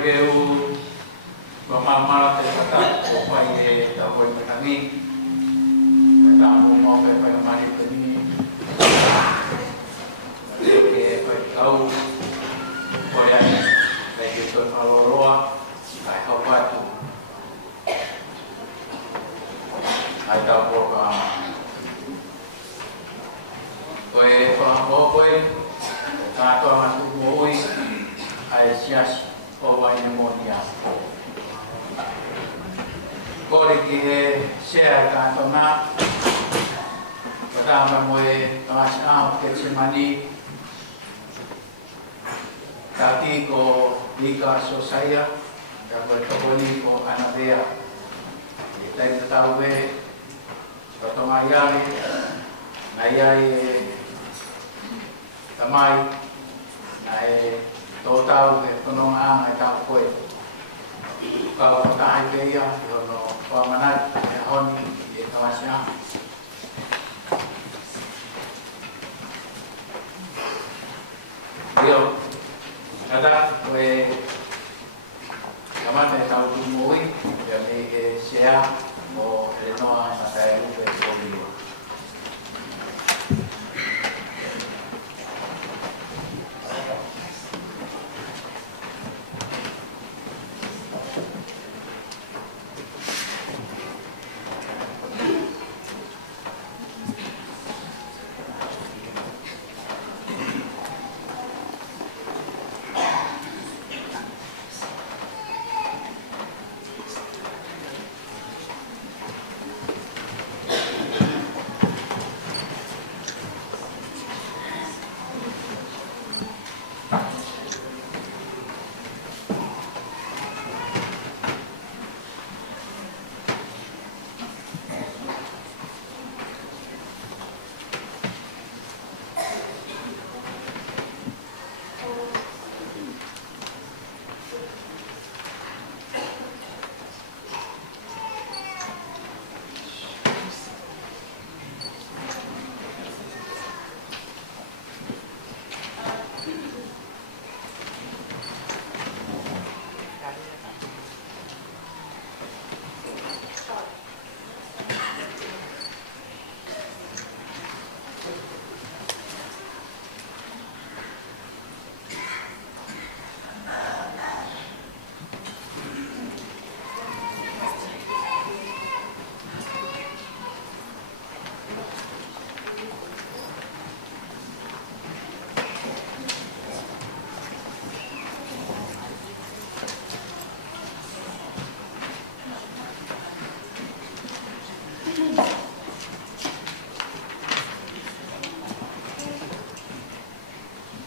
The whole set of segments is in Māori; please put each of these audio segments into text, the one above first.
keu mamamala te kata ko pai e ta ko e tangi ta mo mo pe pai mari pe ni ke pai kau ko ya le ke to aloroa ai hau pa tu ai ta ko ka ko e pa mo ko e ta to ma tu mo ui ai sias o vai mo dia kore ki he share ka tona pada mo e tasna ke semani tati ko ika sosaya ka ko toni ko anadea itai tawe to mayari nayai tamai nai to tau ke kono ang ai tau koe kau tai ke ia no pa manat e honi e tawasya yo ada koe kamane tau tu moi ya me ke sea mo renoa sa e u pe ko vivo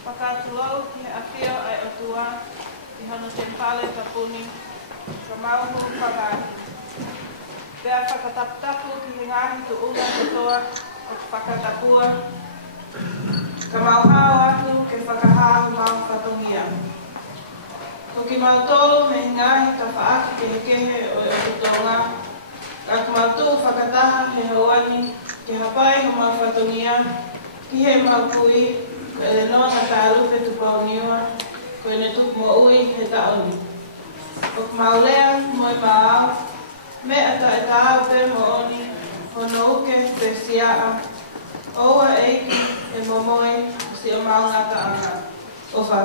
Pakatuau ki awhia ai atua i hono te mpale tapuni ka mauhu whakaahi. Pea whakataputapu ki he ngahi tu unga katoa o te whakatapua ka mauhao atu ke whakahāhu mau whatongia. Ko ki mautolu me ngahi ka whaaki ke he kehe o e kutonga ka kumautu whakataha he hauani ke hapai ho mau whatongia ki he maupui no na tarupe tu pauniwa ko ne tu mo ui he taoni o maulea mo mau me ata pe mo oni hono ke te sia o eiki e mo moi si o mau ngata anga o fa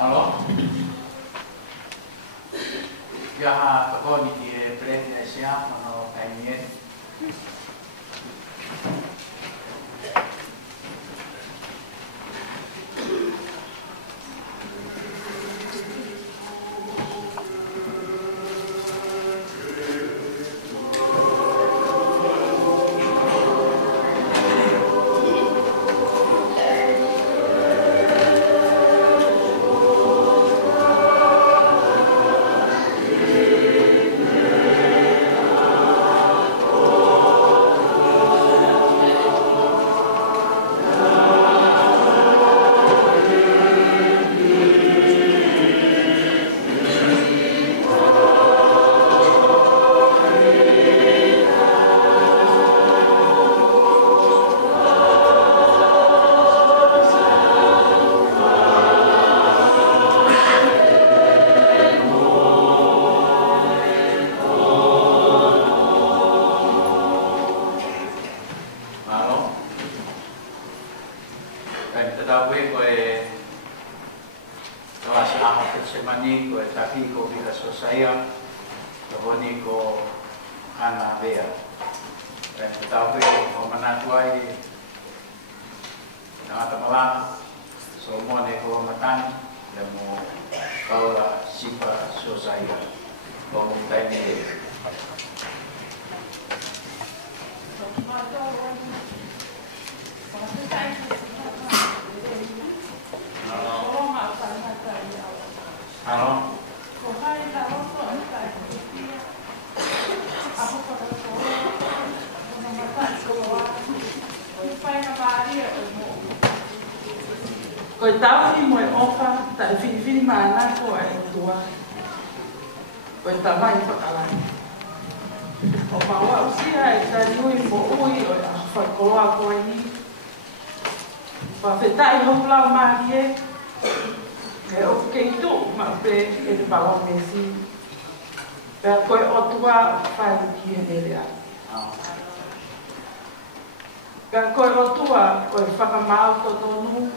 Halo. Ya, kako ni ki prete sia no kainien. tau koe koe tawasi aho te semani koe taki ko vila sosaia tawoni ko ana vea. Tau koe ko manatu ai na tamala so mo ne ko matang le mo kaula sipa sosaia ko mutai ne. Koe tau ki moe ofa, ta e whini maana ko e tua. Koe tamai whakalai. O maua usia e ta nui mo ui o a whakoloa koe ni. Whawhetai hoplau mahi e. E o kei tū ma pe e te pala mesi. Pea koe o tua whai ki e nere a. Pea koe o tua koe whakamau to tonu.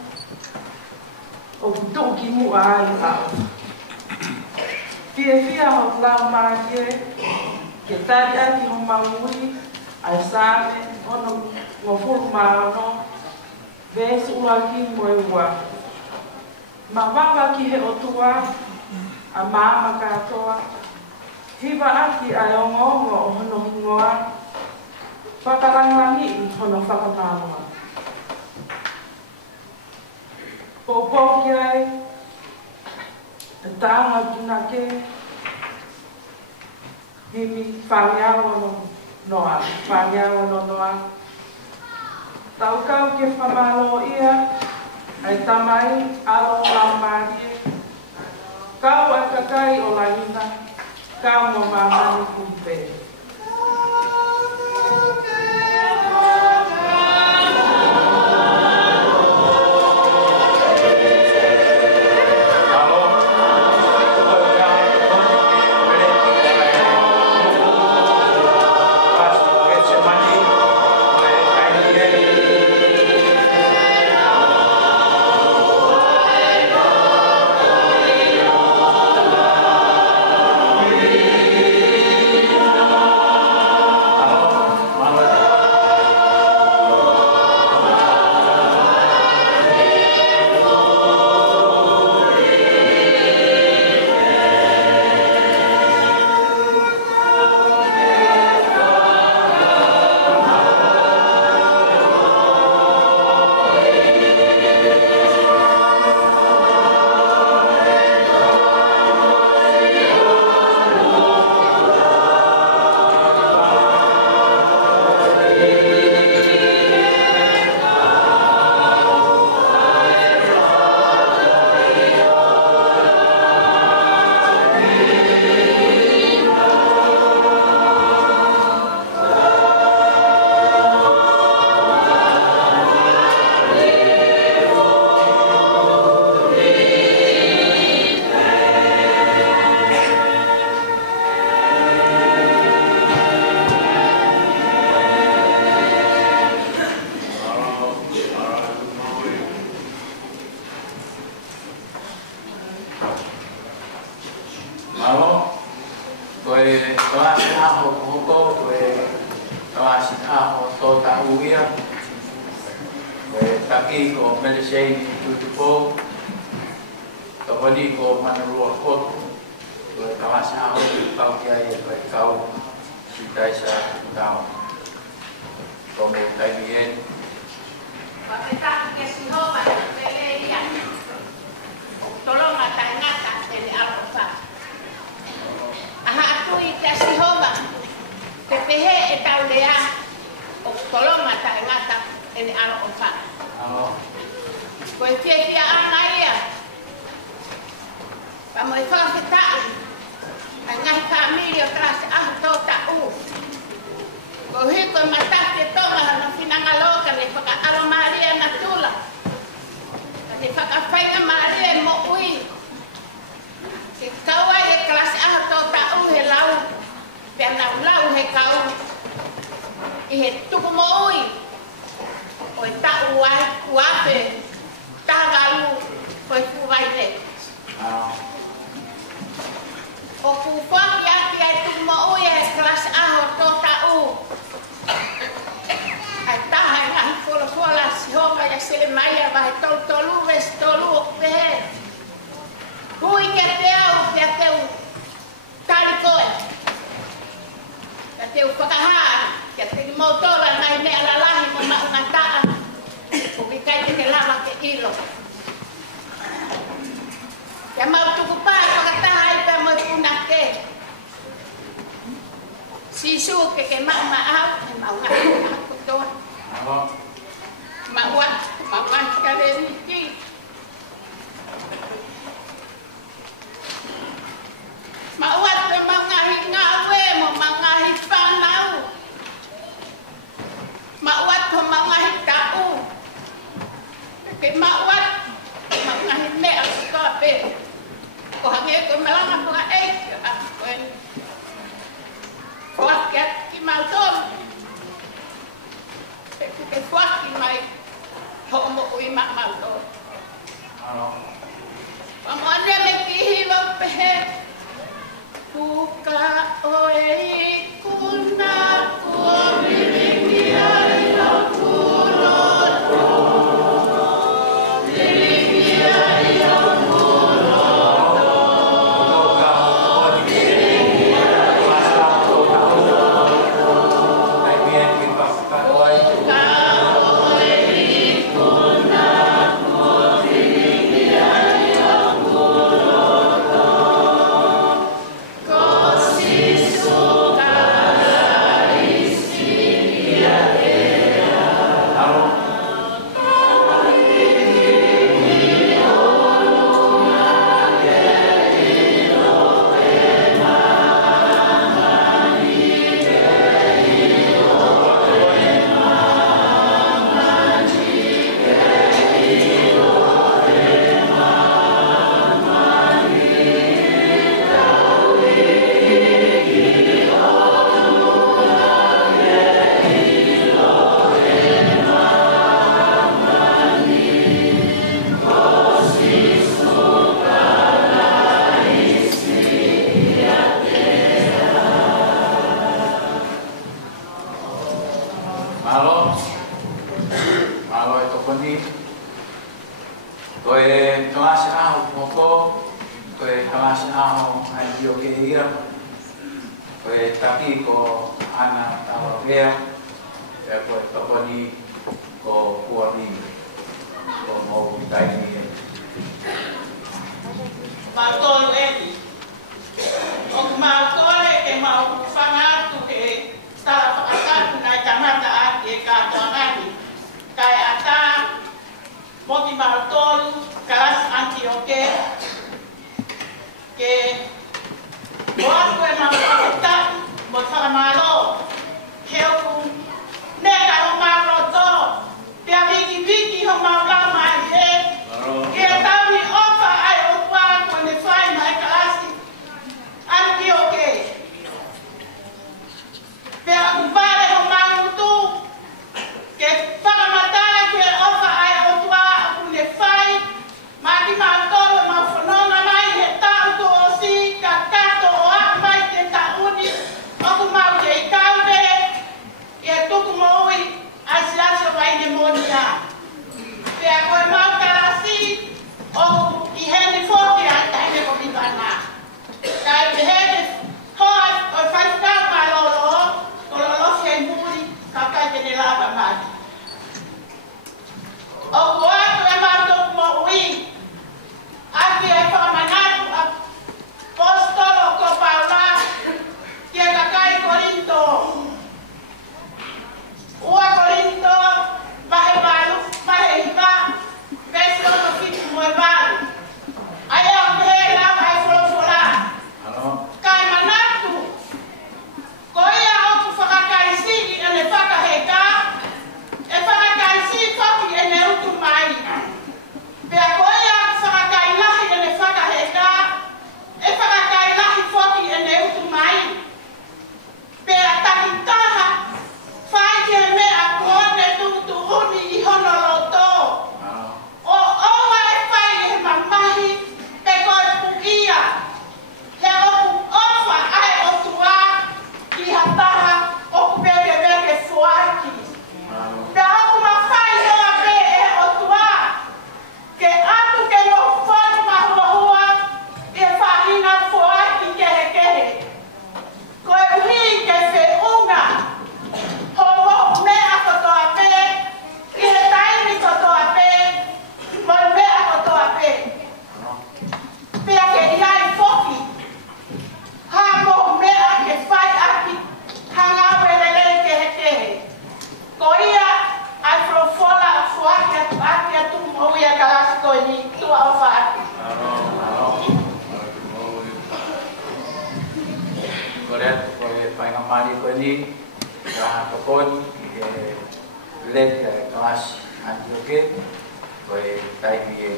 O kutoki mu ai au. Fia ho lau mahi e. Ke tari aki ho maui. Ai sāme ono ngofuru maono. Vesu uaki moe ua. Ma wapa ki he o tua. A māma katoa. Hiwa aki ai o ngongo o hono hingoa. Whakarangangi i hono whakamānoa. Pōpō ki ai, e tāma tuna ke, himi whāngiawa no noa, whāngiawa no noa. Tau kau ke whamalo ia, ai tamai alo lau mārie. Kau a kakai o la ina, kau mo mamani kumpe. I he tuku mo ui, o e tau ai, kuape, taha sisu ke maaf mau aku tu mawat kali ni mawat mengahi ngawe mengahi panau mawat mengahi tahu ke mawat mengahi me aku apa ko hange ko melang apa aku Kuat ki malton. Ke kuat ki mai homo ui mak malton. Pamane me ki hiwa pehe. Kuka oe kuna kumiringi aina kuno. Miringi aina kuno. koe ni tua o whaati. Korea koe whainga mari koe ni ka tokon led kelas Antioke koe taimi e.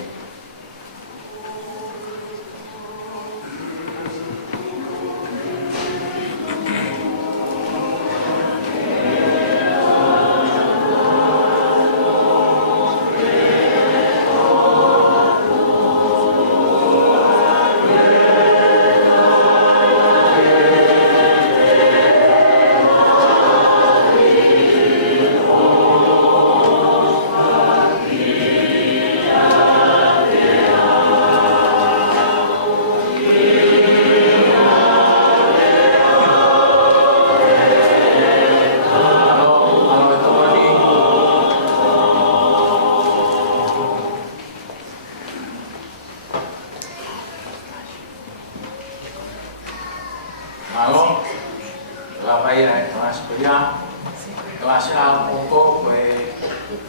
Kelas A moko koe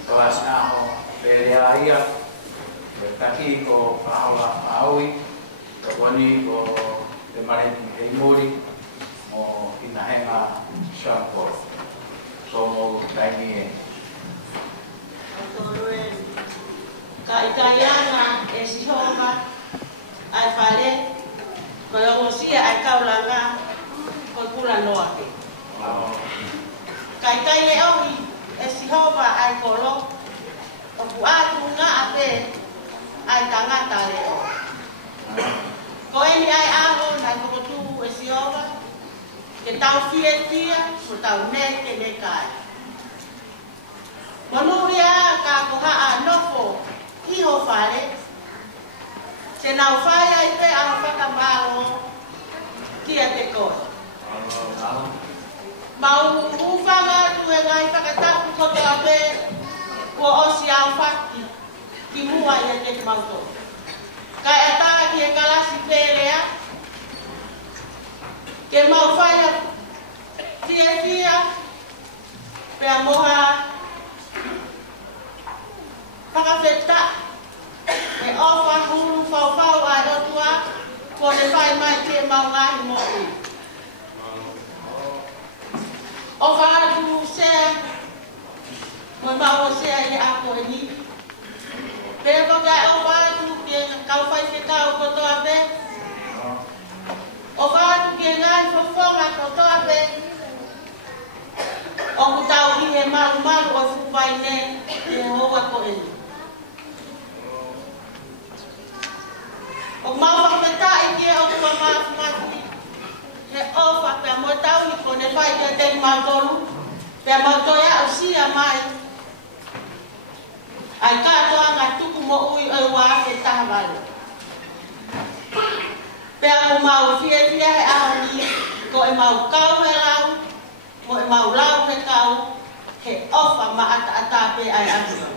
kelas A ho pelea ia taki ko paula paui wani ko te mare hei mori mo inahenga shampo so mo taimi e ka italiana e sihoma ai fale ko yosia ai kaulanga ko kula noake kai kai le oi e sihova ai kolo o puatu nga ape ai tangata le o ko eni ai aho na ko tu e sihova ke tau fie ko tau ne ke le kai monuria ka ko ha anofo iho fale se na fai ai pe a fata malo kia te ko mau ufanga tu e ngai whakatapu kote a pe ko osi au whaki ki mua i a te mauto. Kai ata ki e kalasi pelea ke mau whaia fia pe a moha whakawheta me ofa hulu whau ai rotua ko ne whai mai te mau ngahi mo i. O whaatu sea, mo mau sea i ako e ni. Pero kai o whaatu ki kau whai te kau kotoa pe. O whaatu ki ngai whawhonga kotoa pe. O kutau i he maru maru o fupai ne e hoa ko e ni. O mau whakawheta i ki o kua mafu he ofa pe mo tau ni ko ne fai te te matolu pe mo toya o sia mai ai ka to anga tuku mo ui o wa ke tavale pe mo mau fie fie he a ni ko e mau kau he lau mo e mau lau he kau he ofa ma ata pe ai amu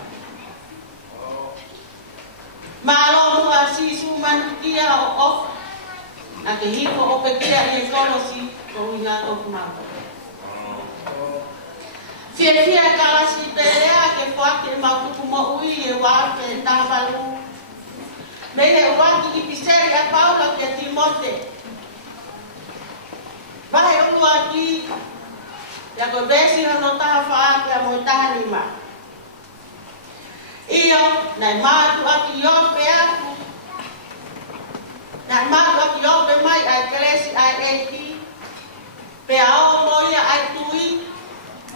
ma lo mo asi su man kia o ofa na ke hipo o pe kia i e kolosi ko inga o kumanga. Fie kalasi pelea ke whake mautuku mo ui e wape e tāwalu. Me he waki i piseri a Paula ke Timote. Vahe uku aki, ya ko besi hono taha whaake a mo taha lima. Iyo, nai mātu aki yope aku. Na mau aki ope mai ai kelesi ai eki pe ao moia ai tui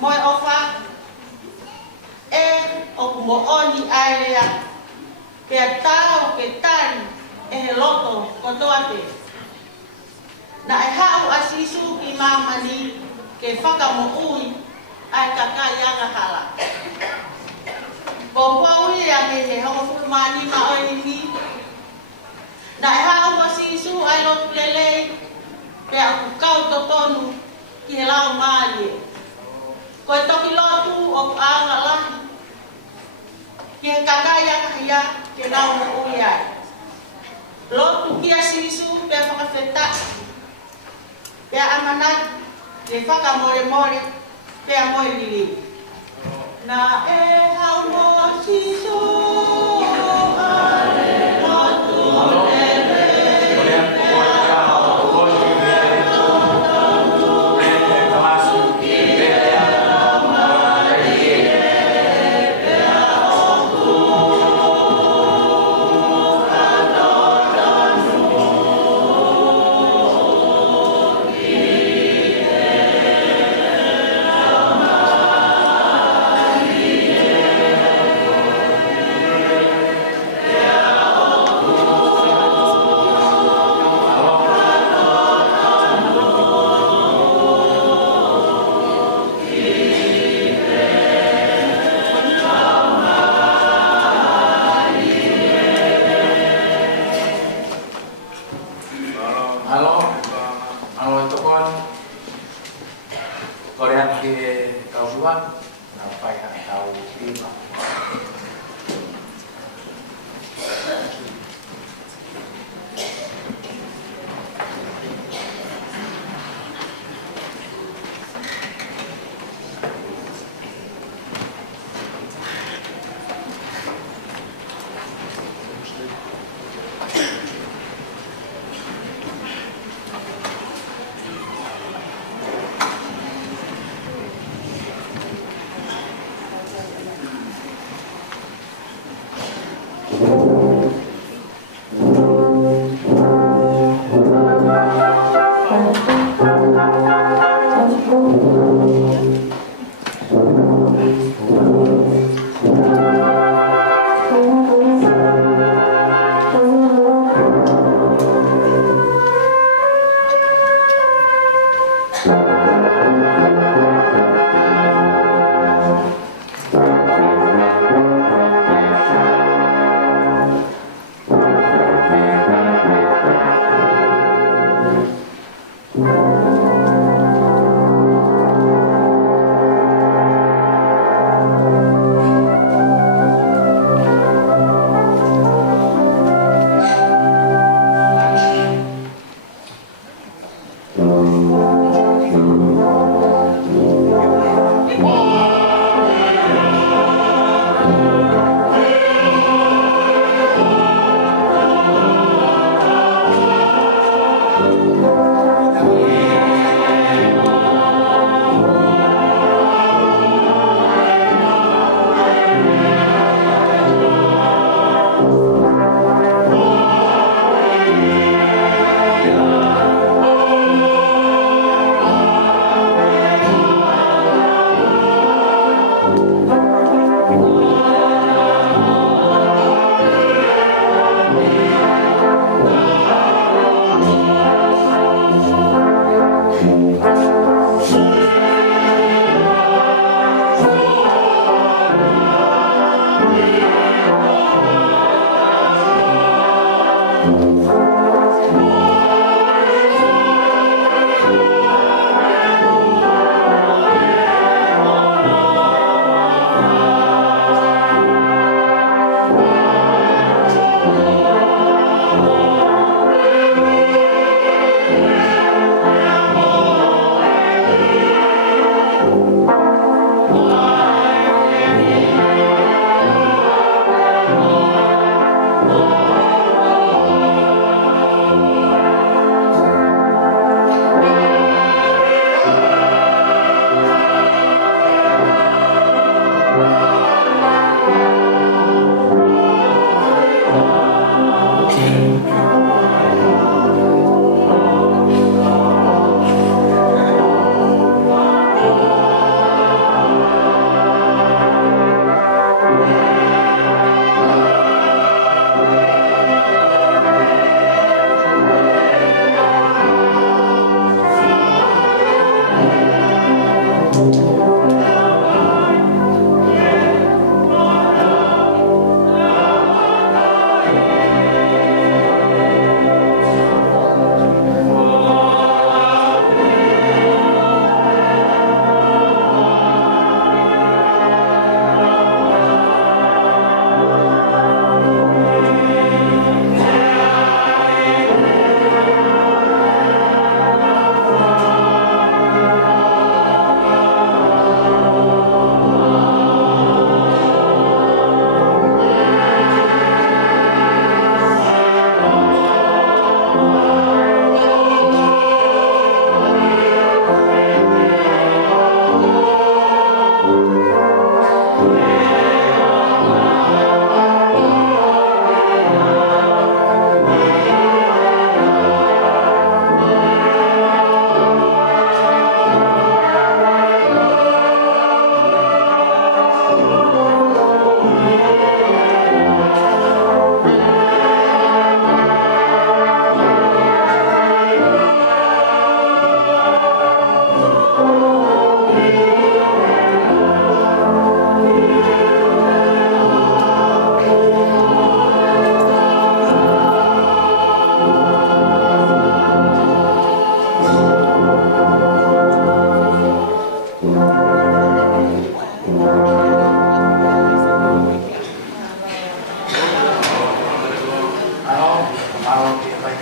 moi ofa e o mo oni ai rea pe tau ke tani e he loto kotoa pe na ai hau asisu ki mamani ke whaka mo ui ai kakai anga hala Bomba ui a me he hongo fulmani ma oi ni na e hao masisu ai lotu lelei pe aku kau totonu ki he lau maali ko e toki lotu o anga lahi ki he kakai anga hia ke lau mo ui ai lotu ki a sisu pe whakawheta pe amanai ke whakamore more pe a moe lili na e hao masisu ai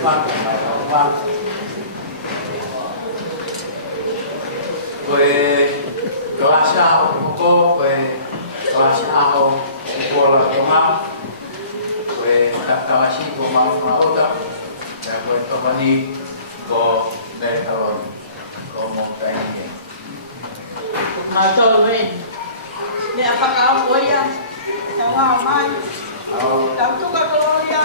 Waka mai waka. Koe doasa o ko koe doasa o kuola toma. Koe takawasi ko mau maota. Ya koe topani ko mertawan ko mo kaini. Mato wen. Ni apa kau boya? Tawa mai. Tam tu ka gloria.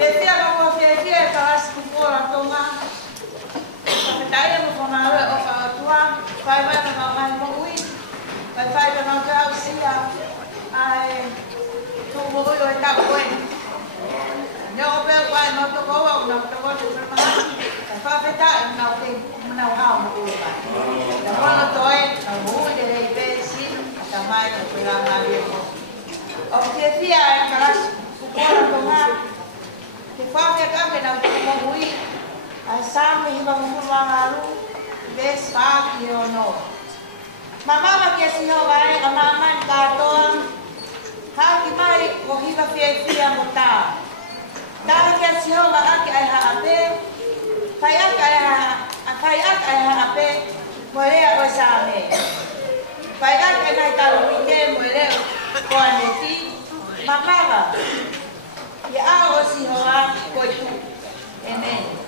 Dia kalau dia kelas kumpul tonga. Saya mau mengawe orang tua, saya mau mengawe mui, saya mau kau siap. Tu mau yo tak boleh. Nyoba kau nak tu kau tu semua. Saya tak nak menau hal mau kau. Kalau tu mau jadi besin, sama yang pulang lagi. Okey dia kelas kumpul tonga. Kifanya kami nak mui. Asame hiba mfumangalu bes pagi ono. Mama makiasi ho vai amaman katon. Haki mai ko hiba fia mota. Ta kiasi ho ma aki ai ha ape. Kayak ai ha ape. Morea o same. Kayak ai talu pike morea ko aneti. Mama ya ao si ho ko tu. Amen.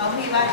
Mami vai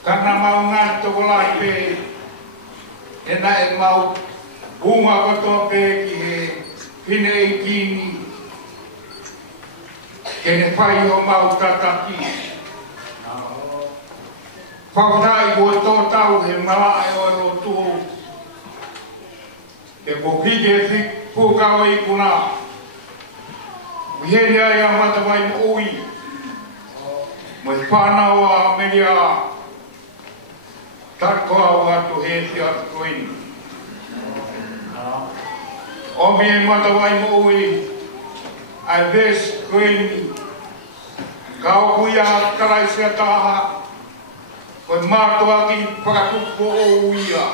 Karena mau ngantuk lagi, enak mau bunga kotoke kini kini, kini payo mau tataki. Fakta ibu tahu malah ayo tu, kebuki jadi pukau ikuna, biaya yang mata main ui. Mai whānawa meria takoa watu he te atu koini. O me matawai mo ui ai ves koini kau kuia karai sia taha koe mātua ki whakatupo o uia.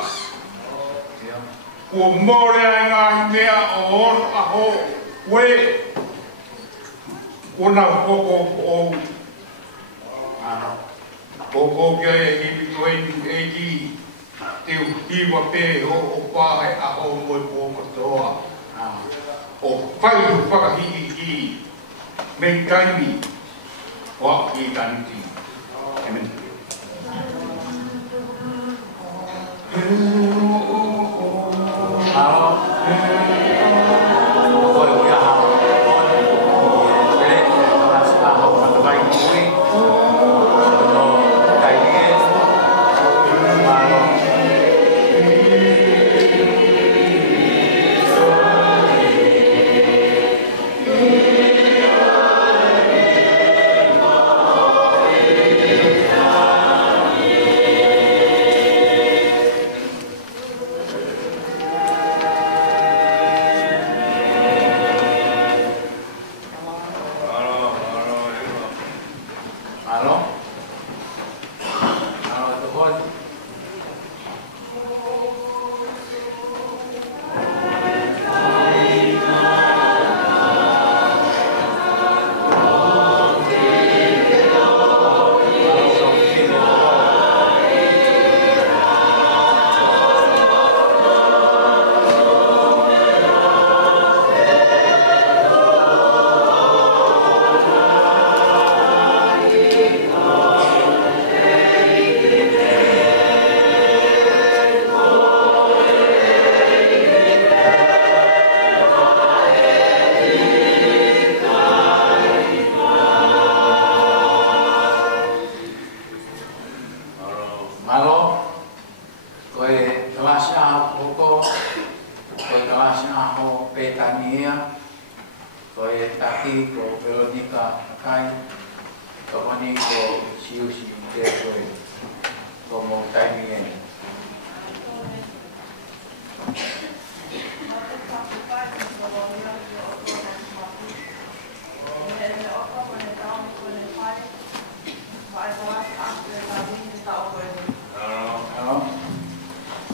Kua more ai ngāhi mea o oro aho we ona koko o koko kia e hiwi koeni e ki te hiwa pe o pahe aho moe po katoa. O whairu whakahihi ki me kaimi o aki tanti. Amen.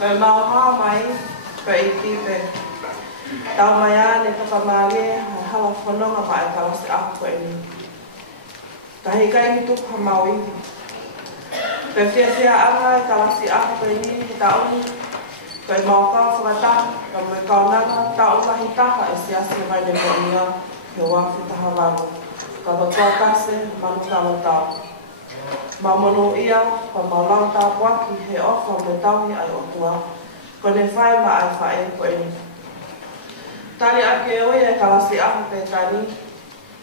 Pe mau ha mai pe iti pe tau mai ane whakamage hala whanonga pa e kalasi aku e ni. Tahi kai ni tuku ha mau iwi. Pe whia anga e kalasi aku e ni ki tauni pe mau kau whakataha ka me kaunanga tau mahi taha e siasi mai ne monia he wafi taha wangu. Ka toa kase manu talo tau. Mamono ia, pa maulau tāpuaki he ofa me tauhi ai otua, ko ne whai ma ai whae ko eni. Tani ake oi e kalasi ahu pe tani,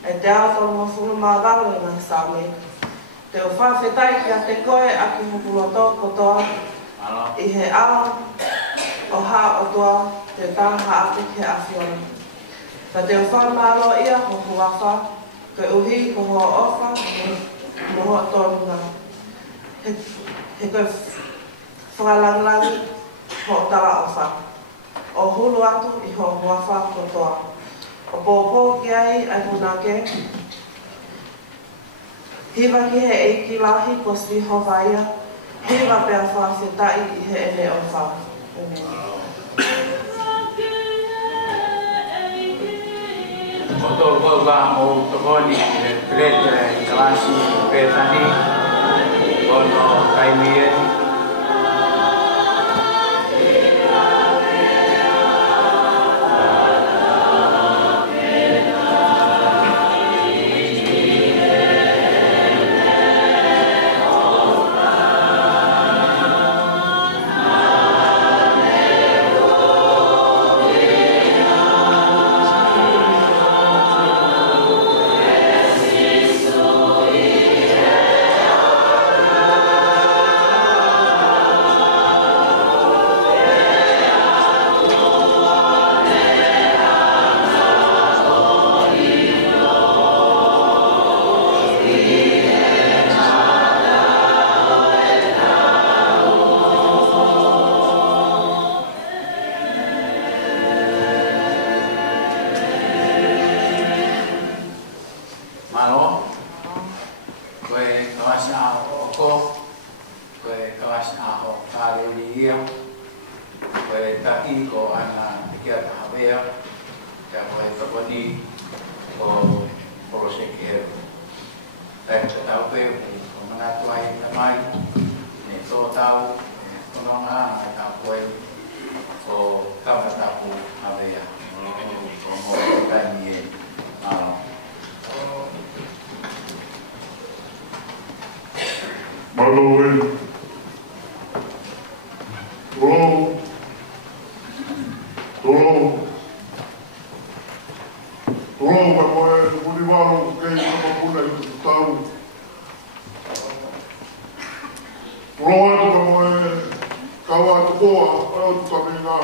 e te autoro mo funu māgalo e ngai sāme. Te o whawhetai ki a te koe aki hupuloto kotoa, i he ao o ha otua te tāha ake ke awhiona. Ta te o whamalo ia ho huafa, ke uhi ko hoa ofa, moho tōnuna. He koe whakalanglangi ho tala o wha. O hulu atu i ho huawha kotoa. O pōpō ki ai ai punake. Hiwa ki he eiki lahi ko si hovaia. Hiwa pēr whawhetai i he ene o wha. O tō wā o tokoni e prete e kalasi pētani o no kaimieni. kawas na ako ko kawas na ako kare dia ko taki ko ana kia habea ka ko poni ko proseker tai tau pe ko mga tuay tamay ne to tau ko nga ta ko ko kapata ko habea ko mo tani Marlowe, tolong, pamoja kulivalo kei kama kuna tahu. Tolong tu pamoja kawa tukoa au tukamina.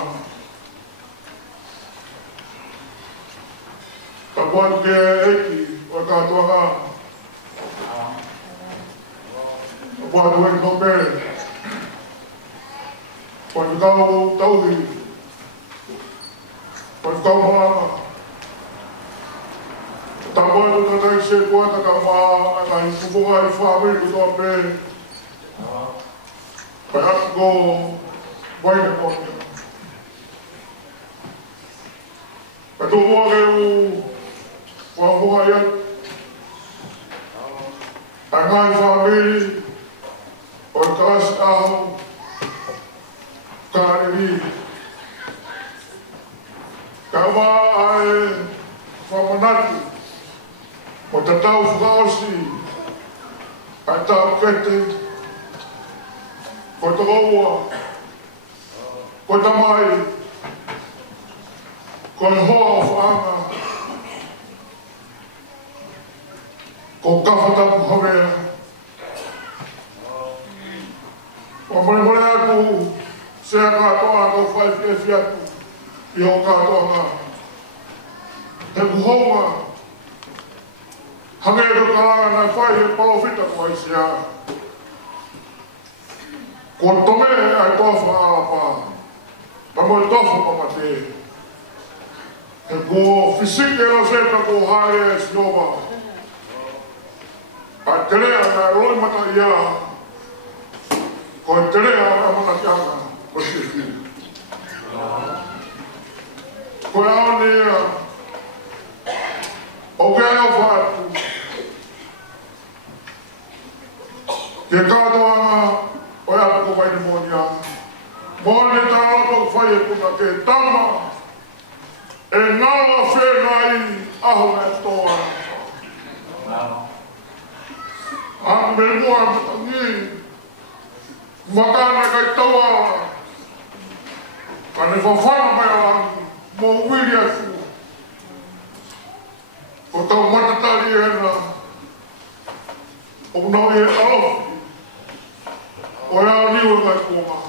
Kawan ke eki wakatuanga. Buat duit nombor, buat kau tahu ni, buat kau mana, tak boleh tu tak sekuat tak apa, anak hubungan family tu apa, banyak kau banyak kau, betul kau hubungan anak family. Orkas au kari kawa ai famanatu o tatau fugausi atau kete ko towa ko tamai ko ho fama ko kafata hore Boleh aku saya kata aku 5F aku yang kata aku aku homa hanya itu kalangan yang 5 profit aku Aisyah kontome aku apa kamu tofu pamate aku fisik yang saya aku hari siapa akhirnya ada orang mata ia Kau terlihat apa nak jangan bersih. Kau ni, orang apa? Jika tu orang aku main monia, monia tahu tu fire pun nak ketama. Enggak fernai ahok itu. Ambil buat ni. Makanya kay tawa kani fafana bayawan mo wiliasu ko taw matatali na unawi alof ora liwa nga kuma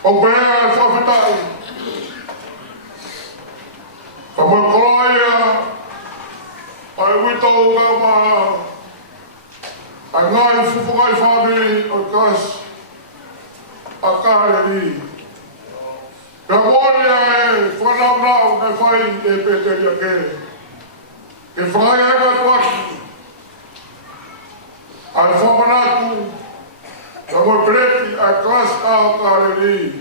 o baya fafatai pamakoloya ay wito gama Angai fufungai family orkas akari. Kamonya fanamna na fai e peteria ke. Ke fai aga kwak. Al famanatu. Kamo preti akas akari.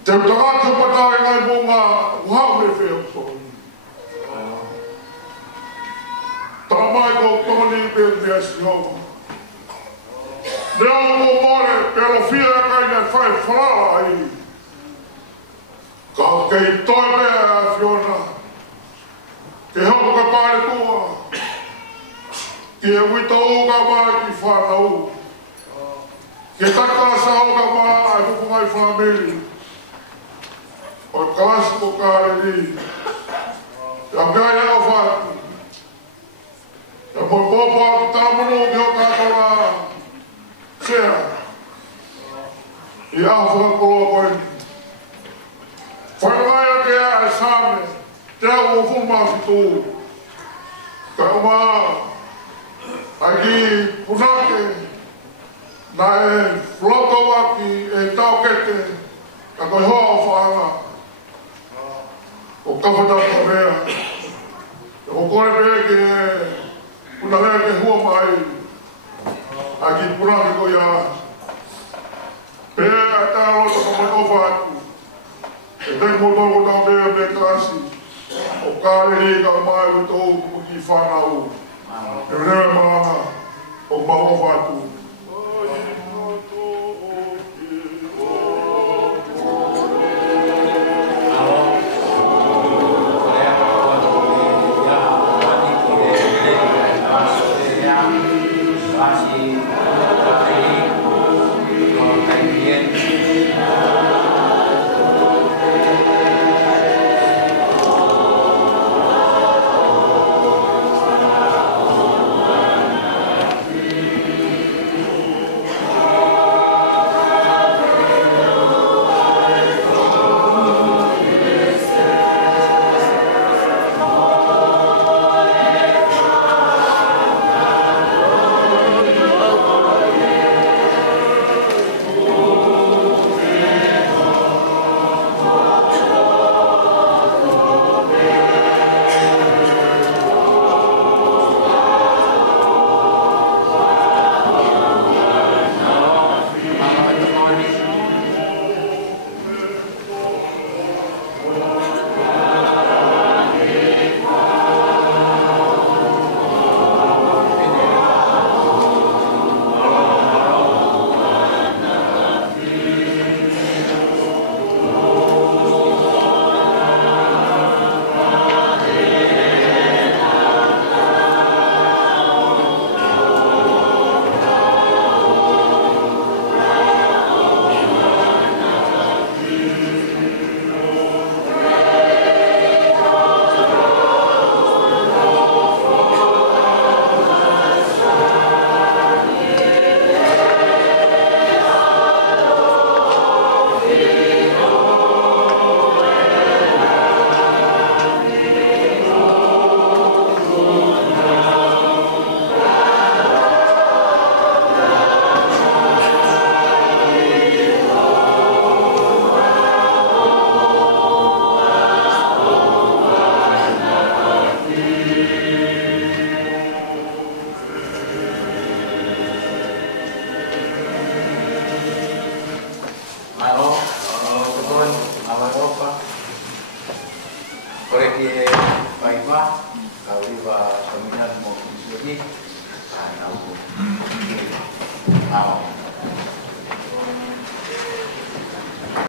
Tentang tu patau ngai bunga wang me feo so. Tamai ko toni perdias no. Não more pelo fio kai na fai fala aí. Kau kei tobe a Fiona. Ke hopo ka pare tua. Ke wito ka mai ki whanau. Ke takasa o ka mai a hupungai family. O kalas ko kare ni. Amgaya o fatu. Ya popo tamuno ki o katoa. Sea. I afa ko ko. Whanaya ke a same. Te au mo fuma fitu. Ka uma. Aqui, punake. Na e floto aki e tau kete. Ka koi hoa whaanga. O kawhata kawea. O kore pe ke una vez que hubo mai aquí pura que ya pe ata lo to como no va tem modo ko ta be kasi o kare ri ka mai o to ko ki fana o e re ma o ba o va tu Wow.